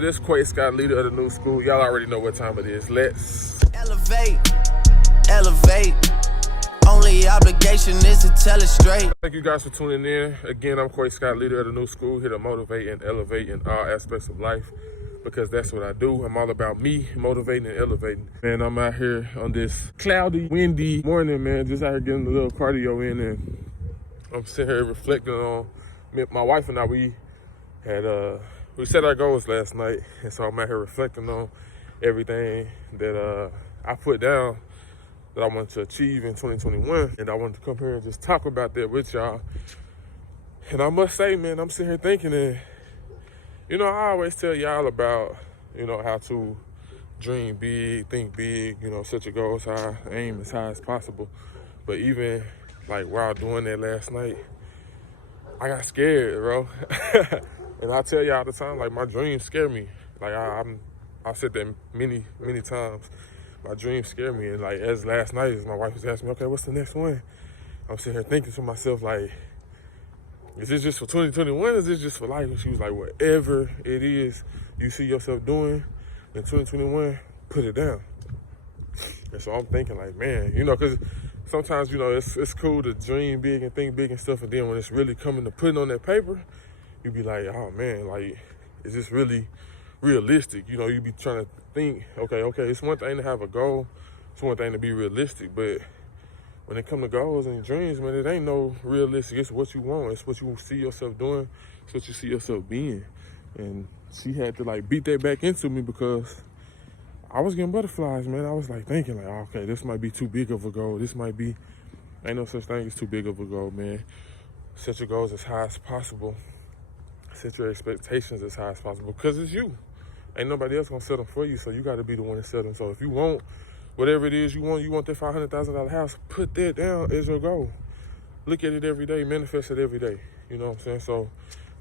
good? It's Quay Scott, leader of the new school. Y'all already know what time it is. Let's elevate, elevate. Only obligation is to tell it straight. Thank you guys for tuning in. Again, I'm Quay Scott, leader of the new school, here to motivate and elevate in all aspects of life, because that's what I do. I'm all about me, motivating and elevating. Man, I'm out here on this cloudy, windy morning, man, just out here getting a little cardio in, and I'm sitting here reflecting on my wife and I. We set our goals last night, and so I'm out here reflecting on everything that I put down that I wanted to achieve in 2021, and I wanted to come here and just talk about that with y'all. And I must say, man, I'm sitting here thinking, and you know, I always tell y'all about, you know, how to dream big, think big, you know, set your goals high, aim as high as possible. But even like while doing that last night, I got scared, bro. And I tell y'all all the time, like, my dreams scare me. Like, I said that many times. My dreams scare me. And like, as last night, as my wife was asking me, okay, what's the next one? I'm sitting here thinking to myself, like, is this just for 2021 or is this just for life? And she was like, whatever it is you see yourself doing in 2021, put it down. And so I'm thinking, like, man, you know, because sometimes, you know, it's cool to dream big and think big and stuff, and then when it's really coming to putting on that paper, you be like, oh man, like, is this really realistic? You know, you be trying to think, okay, it's one thing to have a goal, it's one thing to be realistic, but when it come to goals and dreams, man, it ain't no realistic. It's what you want, it's what you see yourself doing, it's what you see yourself being. And she had to like beat that back into me, because I was getting butterflies, man. I was like thinking, like, okay, this might be too big of a goal. This might be, ain't no such thing as too big of a goal, man. Set your goals as high as possible. Set your expectations as high as possible, because it's you. Ain't nobody else gonna set them for you, so you gotta be the one to set them. So if you want whatever it is you want that $500,000 house, put that down as your goal. Look at it every day, manifest it every day. You know what I'm saying? So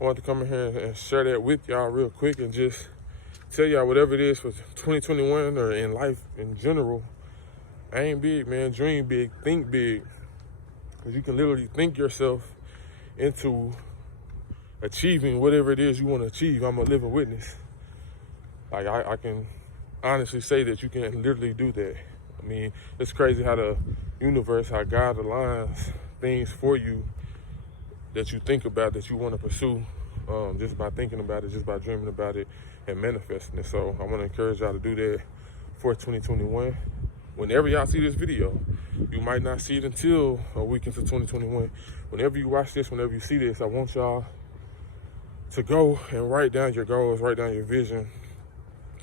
I wanted to come in here and share that with y'all real quick, and just tell y'all whatever it is for 2021 or in life in general, aim big, man, dream big, think big, because you can literally think yourself into achieving whatever it is you want to achieve. I'm a living witness. Like, I can honestly say that you can literally do that. I mean, it's crazy how the universe, how God aligns things for you that you think about, that you want to pursue, just by thinking about it, just by dreaming about it and manifesting it. So I want to encourage y'all to do that for 2021. Whenever y'all see this video, you might not see it until a week into 2021. Whenever you watch this, whenever you see this, I want y'all to go and write down your goals, write down your vision,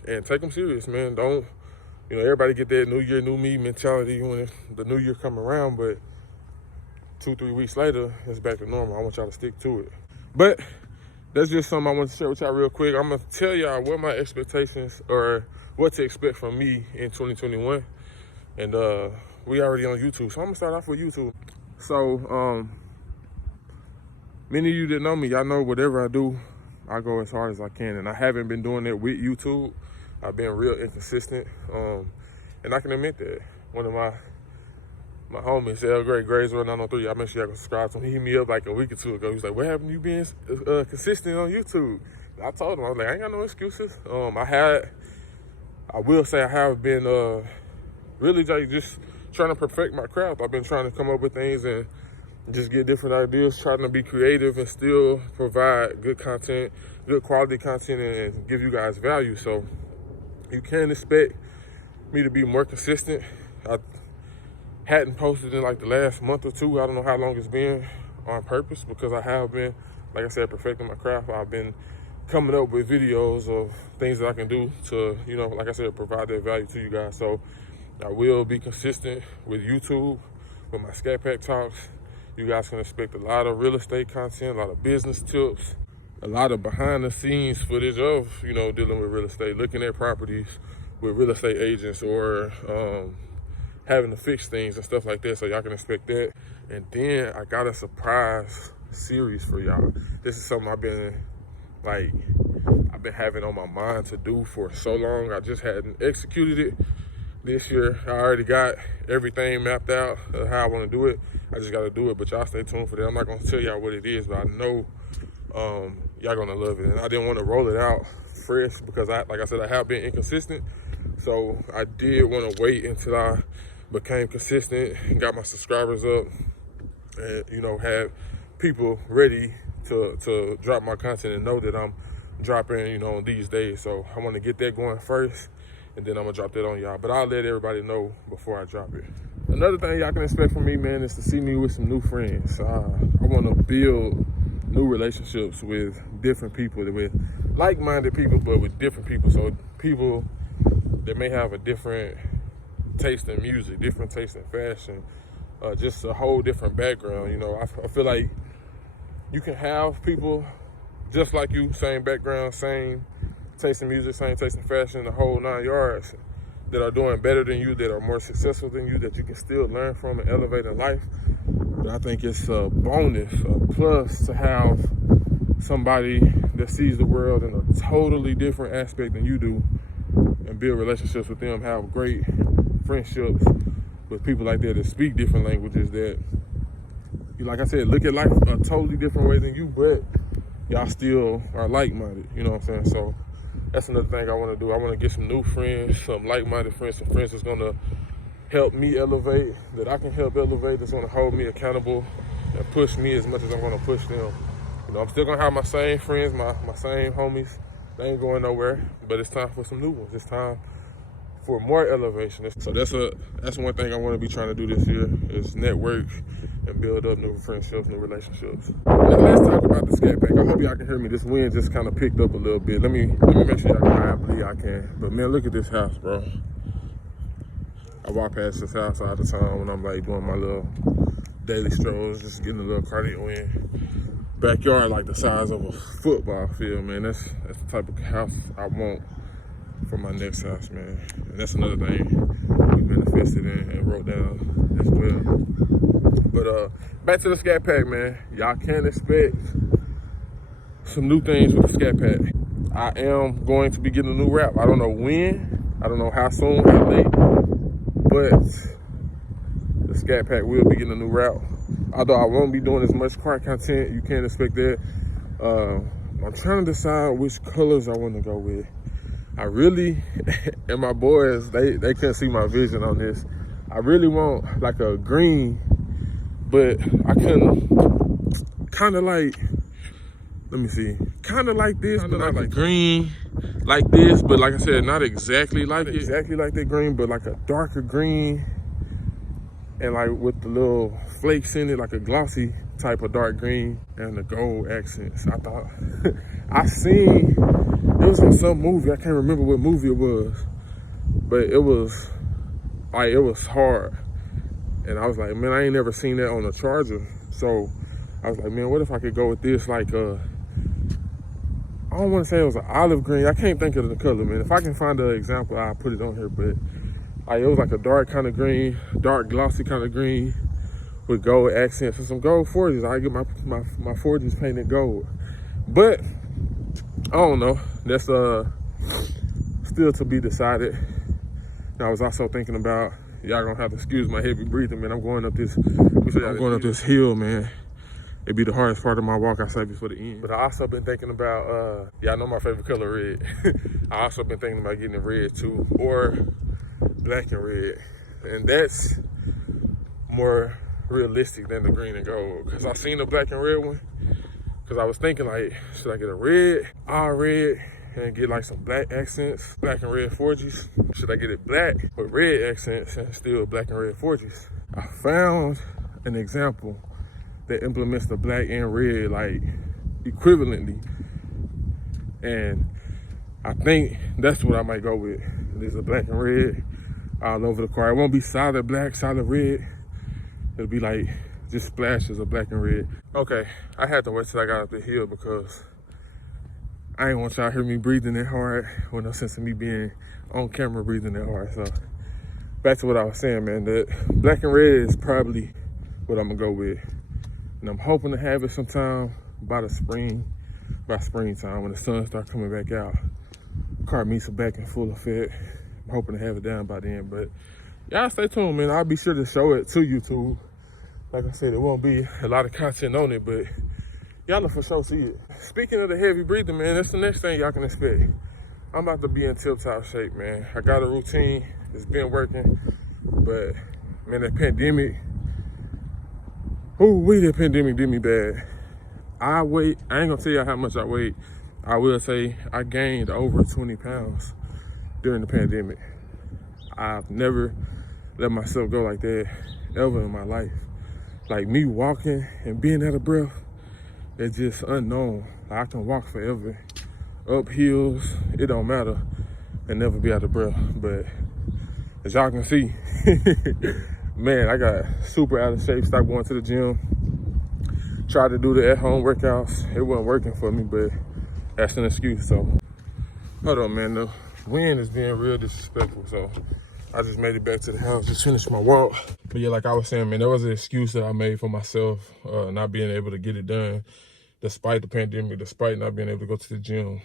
and take them serious, man. Don't, you know, everybody get that new year, new me mentality when the new year come around, but 2-3 weeks later, it's back to normal. I want y'all to stick to it. But that's just something I want to share with y'all real quick. I'm gonna tell y'all what my expectations, or what to expect from me in 2021. And we already on YouTube, so I'm gonna start off with YouTube. So many of you that know me, y'all know whatever I do, I go as hard as I can, and I haven't been doing that with YouTube. I've been real inconsistent, and I can admit that. One of my homies, L. Great Grades 903, I make sure y'all can subscribe to him. He hit me up like a week or two ago. He's like, what happened to you being consistent on YouTube? And I told him, I was like, I ain't got no excuses. I will say I have been really just trying to perfect my craft. I've been trying to come up with things and just get different ideas, trying to be creative and still provide good content, good quality content, and give you guys value. So you can expect me to be more consistent. I hadn't posted in like the last month or two. I don't know how long it's been on purpose, because I have been, like I said, perfecting my craft. I've been coming up with videos of things that I can do to, you know, like I said, provide that value to you guys. So I will be consistent with YouTube, with my Scat Pack Talks. You guys can expect a lot of real estate content, a lot of business tips, a lot of behind the scenes footage of, you know, dealing with real estate, looking at properties with real estate agents, or having to fix things and stuff like that. So y'all can expect that. And then I got a surprise series for y'all. This is something I've been having on my mind to do for so long. I just hadn't executed it this year. I already got everything mapped out of how I want to do it. I just got to do it, but y'all stay tuned for that. I'm not going to tell y'all what it is, but I know Y'all gonna love it. And I didn't want to roll it out fresh because like I said, I have been inconsistent. So I did want to wait until I became consistent and got my subscribers up and, you know, have people ready to drop my content and know that I'm dropping, you know, on these days. So I want to get that going first, and then I'm gonna drop that on y'all. But I'll let everybody know before I drop it. Another thing y'all can expect from me, man, is to see me with some new friends. I want to build new relationships with different people, with like-minded people, but with different people. So people that may have a different taste in music, different taste in fashion, just a whole different background. You know, I feel like you can have people just like you, same background, same taste in music, same taste in fashion, the whole 9 yards, that are doing better than you, that are more successful than you, that you can still learn from and elevate in life. But I think it's a bonus, a plus, to have somebody that sees the world in a totally different aspect than you do and build relationships with them, have great friendships with people like that speak different languages, that, like I said, look at life a totally different way than you, but y'all still are like-minded, you know what I'm saying? So that's another thing I want to do. I want to get some new friends, some like-minded friends, some friends that's going to help me elevate, that I can help elevate, that's going to hold me accountable and push me as much as I'm going to push them. You know, I'm still going to have my same friends, my same homies. They ain't going nowhere, but it's time for some new ones. It's time for more elevation. So that's one thing I want to be trying to do this year, is network and build up new friendships, new relationships. Now let's talk about the Scat Pack. I hope y'all can hear me. This wind just kind of picked up a little bit. Let me make sure y'all can hear. I believe I can. But man, look at this house, bro. I walk past this house all the time when I'm like doing my little daily strolls, just getting a little cardio in. Backyard like the size of a football field, man. That's the type of house I want for my next house, man. And that's another thing we manifested and wrote down as well. But back to the Scat Pack, man. Y'all can expect some new things with the Scat Pack. I am going to be getting a new wrap. I don't know when, I don't know how soon, how late, but the Scat Pack will be getting a new wrap. Although I won't be doing as much car content, you can't expect that. I'm trying to decide which colors I want to go with. I really, and my boys, they couldn't see my vision on this. I really want like a green, but I couldn't, kind of like, let me see, kind of like this, but not like green, like this, but like I said, not exactly like it. Exactly like that green, but like a darker green, and like with the little flakes in it, like a glossy type of dark green, and the gold accents. I thought, I seen, it was in some movie, I can't remember what movie it was, but it was hard. And I was like, man, I ain't never seen that on a Charger. So I was like, man, what if I could go with this, like, I don't want to say it was an olive green. I can't think of the color, man. If I can find an example, I'll put it on here. But it was like a dark kind of green, dark glossy kind of green with gold accents and some gold 40s. I get my 40s painted gold. But I don't know. That's still to be decided. And I was also thinking about, y'all gonna have to excuse my heavy breathing, man. I'm going up this hill, man. It'd be the hardest part of my walk, I say, before the end. But I also been thinking about, y'all know my favorite color, red. I also been thinking about getting a red too, or black and red. And that's more realistic than the green and gold. Cause I seen the black and red one. Cause I was thinking like, should I get a red, all red, and get like some black accents, black and red 4Gs? Should I get it black with red accents and still black and red 4Gs? I found an example that implements the black and red like equivalently, and I think that's what I might go with. There's a black and red all over the car. It won't be solid black, solid red. It'll be like just splashes of black and red. Okay, I had to wait till I got up the hill because I ain't want y'all to hear me breathing that hard, with no sense of me being on camera breathing that hard. So back to what I was saying, man, that black and red is probably what I'm gonna go with. And I'm hoping to have it sometime by springtime, when the sun starts coming back out. Car meets are back in full effect. I'm hoping to have it down by then, but y'all stay tuned, man. I'll be sure to show it to YouTube. Like I said, there won't be a lot of content on it, but Y'all know for sure see it. Speaking of the heavy breathing, man, that's the next thing y'all can expect. I'm about to be in tip-top shape, man. I got a routine. It's been working. But, man, that pandemic, that pandemic did me bad. I ain't gonna tell y'all how much I weighed. I will say I gained over 20 pounds during the pandemic. I've never let myself go like that ever in my life. Like me walking and being out of breath, it's just unknown. I can walk forever. Up hills, it don't matter, and never be out of breath. But as y'all can see, man, I got super out of shape, stopped going to the gym. Tried to do the at-home workouts. It wasn't working for me, but that's an excuse, so. Hold on, man, the wind is being real disrespectful, so I just made it back to the house, just finished my walk. But yeah, like I was saying, man, there was an excuse that I made for myself, not being able to get it done, despite the pandemic, despite not being able to go to the gym.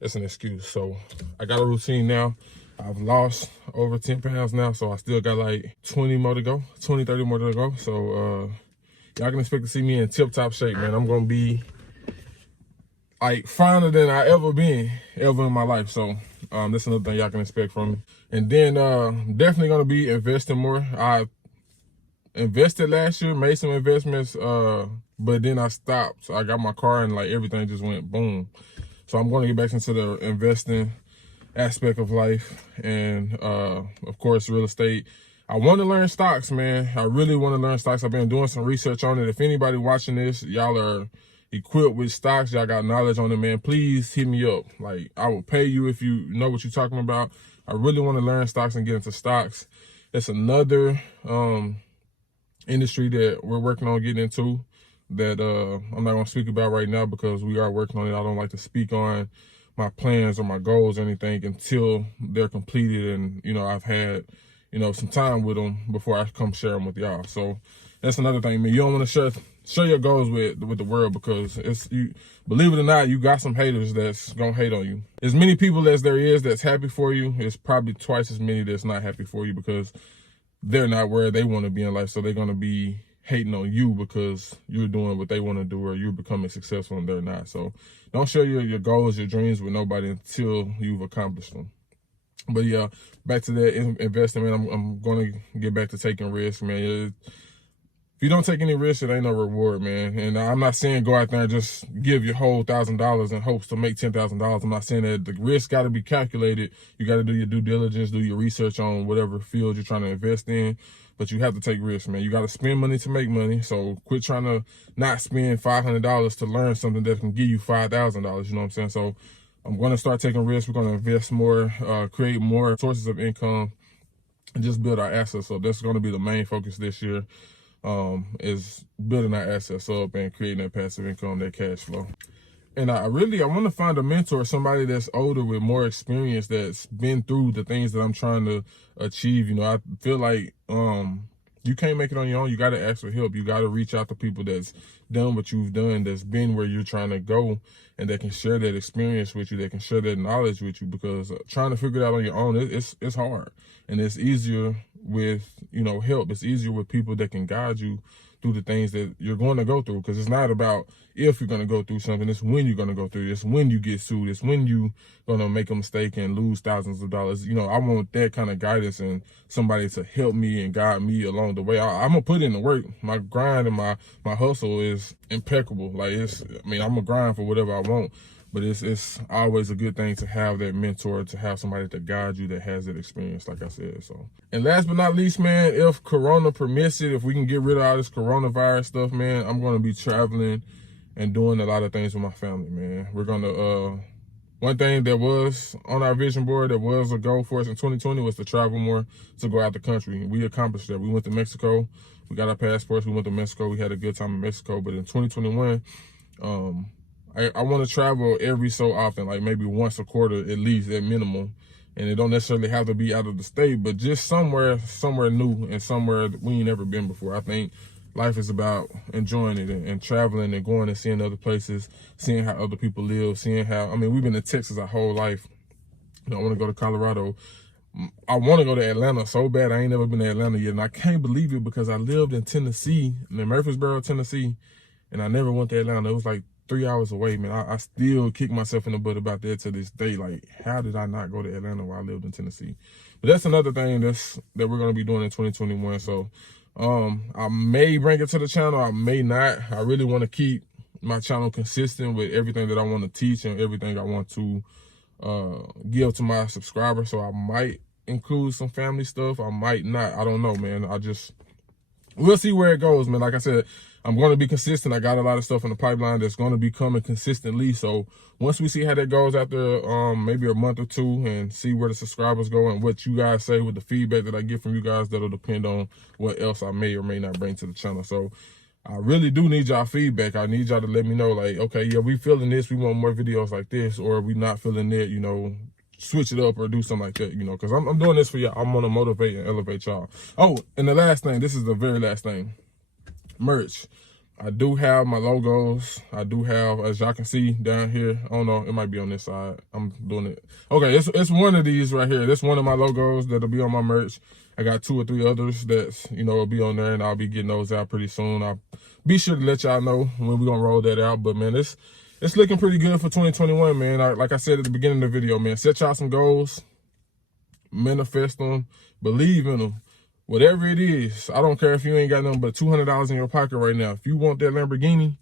That's an excuse. So I got a routine now. I've lost over 10 pounds now, so I still got like 20 more to go, 20, 30 more to go. So y'all can expect to see me in tip-top shape, man. I'm gonna be like finer than I ever been in my life. So that's another thing y'all can expect from me. And then definitely gonna be investing more. I invested last year, made some investments, but then I stopped. So I got my car and like everything just went boom. So I'm gonna get back into the investing aspect of life, and of course real estate. I want to learn stocks, man. I really want to learn stocks. I've been doing some research on it. If anybody watching this, y'all are equipped with stocks, y'all got knowledge on it, man, please hit me up. Like, I will pay you if you know what you're talking about. I really want to learn stocks and get into stocks. It's another industry that we're working on getting into that I'm not going to speak about right now because we are working on it. I don't like to speak on my plans or my goals or anything until they're completed and, you know, I've had, you know, some time with them before I come share them with y'all. So that's another thing, man. You don't want to share your goals with the world because it's, you believe it or not, you got some haters that's gonna hate on you. As many people as there is that's happy for you, it's probably twice as many that's not happy for you because they're not where they want to be in life. So they're gonna be hating on you because you're doing what they want to do or you're becoming successful and they're not. So don't share your goals, your dreams with nobody until you've accomplished them. But yeah, back to that investing, man. I'm going to get back to taking risks, man. If you don't take any risks, it ain't no reward, man. And I'm not saying go out there and just give your whole $1,000 in hopes to make $10,000. I'm not saying that. The risk got to be calculated. You got to do your due diligence, do your research on whatever field you're trying to invest in. But you have to take risks, man. You got to spend money to make money. So quit trying to not spend $500 to learn something that can give you $5,000. You know what I'm saying? So I'm going to start taking risks. We're going to invest more, create more sources of income, and just build our assets up. That's going to be the main focus this year, is building our assets up and creating that passive income, that cash flow. And I want to find a mentor, somebody that's older with more experience, that's been through the things that I'm trying to achieve. You know, I feel like you can't make it on your own. You got to ask for help. You got to reach out to people that's done what you've done, that's been where you're trying to go, and that can share that experience with you, that can share that knowledge with you, because trying to figure it out on your own, it's hard. And it's easier with, you know, help. It's easier with people that can guide you through the things that you're going to go through, because it's not about if you're going to go through something, it's when you're going to go through it. It's when you get sued. It's when you going to make a mistake and lose thousands of dollars. You know, I want that kind of guidance and somebody to help me and guide me along the way. I'm going to put in the work. My grind and my hustle is impeccable. Like, I'm going to grind for whatever I want. But it's always a good thing to have that mentor, to have somebody to guide you that has that experience, like I said. So, and last but not least, man, if Corona permits it, if we can get rid of all this coronavirus stuff, man, I'm going to be traveling and doing a lot of things with my family, man. We're going to, one thing that was on our vision board that was a goal for us in 2020 was to travel more, to go out the country. We accomplished that. We went to Mexico. We got our passports. We went to Mexico. We had a good time in Mexico. But in 2021, I want to travel every so often, like maybe once a quarter at least, at minimum. And it don't necessarily have to be out of the state, but just somewhere new and somewhere that we ain't never been before. I think life is about enjoying it and traveling and going and seeing other places, seeing how other people live, seeing how, we've been in Texas our whole life. You know, I want to go to Colorado. I want to go to Atlanta so bad. I ain't never been to Atlanta yet. And I can't believe it because I lived in Tennessee, in Murfreesboro, Tennessee. and I never went to Atlanta. It was like 3 hours away, man. I still kick myself in the butt about that to this day. Like, how did I not go to Atlanta while I lived in Tennessee? But that's another thing that we're gonna be doing in 2021. So I may bring it to the channel, I may not. I really want to keep my channel consistent with everything that I want to teach and everything I want to give to my subscribers. So I might include some family stuff, I might not. I don't know, man. We'll see where it goes, man. Like I said, I'm going to be consistent. I got a lot of stuff in the pipeline that's going to be coming consistently. So once we see how that goes after maybe a month or two and see where the subscribers go and what you guys say with the feedback that I get from you guys, that'll depend on what else I may or may not bring to the channel. So I really do need y'all feedback. I need y'all to let me know, like, okay, yeah, we feeling this, we want more videos like this, or we not feeling it, you know, switch it up or do something like that, you know, because I'm doing this for y'all. I'm gonna motivate and elevate y'all. Oh, and the last thing, this is the very last thing, merch. I do have my logos. I do have, as y'all can see down here, I don't know, it might be on this side. I'm doing it. Okay, it's one of these right here. This one of my logos that'll be on my merch. I got 2 or 3 others that's, you know, will be on there, and I'll be getting those out pretty soon. I'll be sure to let y'all know when we're gonna roll that out. But man, it's looking pretty good for 2021, man. Like I said at the beginning of the video, man, set y'all some goals, manifest them, believe in them. Whatever it is, I don't care if you ain't got nothing but $200 in your pocket right now. If you want that Lamborghini,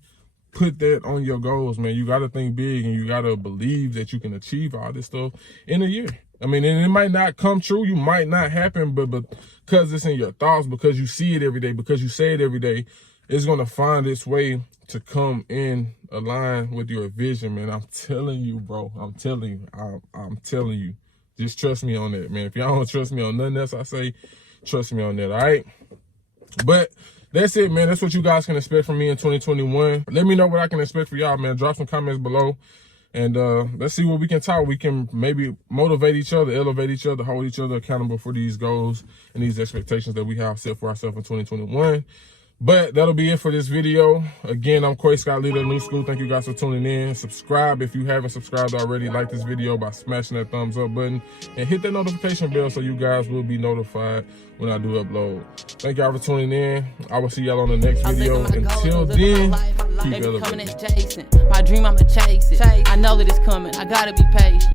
put that on your goals, man. You got to think big, and you got to believe that you can achieve all this stuff in a year. I mean, and it might not come true. You might not happen, but because it's in your thoughts, because you see it every day, because you say it every day, it's going to find its way to come in align with your vision, man. I'm telling you, bro. I'm telling you. I'm telling you. Just trust me on that, man. If y'all don't trust me on nothing else I say, trust me on that, all right? But that's it, man. That's what you guys can expect from me in 2021. Let me know what I can expect for y'all, man. Drop some comments below. And let's see what we can talk. We can maybe motivate each other, elevate each other, hold each other accountable for these goals and these expectations that we have set for ourselves in 2021. But that'll be it for this video. Again, I'm Quay Scott, leader of New School. Thank you guys for tuning in. Subscribe if you haven't subscribed already. Like this video by smashing that thumbs up button and hit that notification bell so you guys will be notified when I do upload. Thank y'all for tuning in. I will see y'all on the next video. Until then, keep elevating. My dream, I'ma chase it. I know that it's coming. I gotta be patient.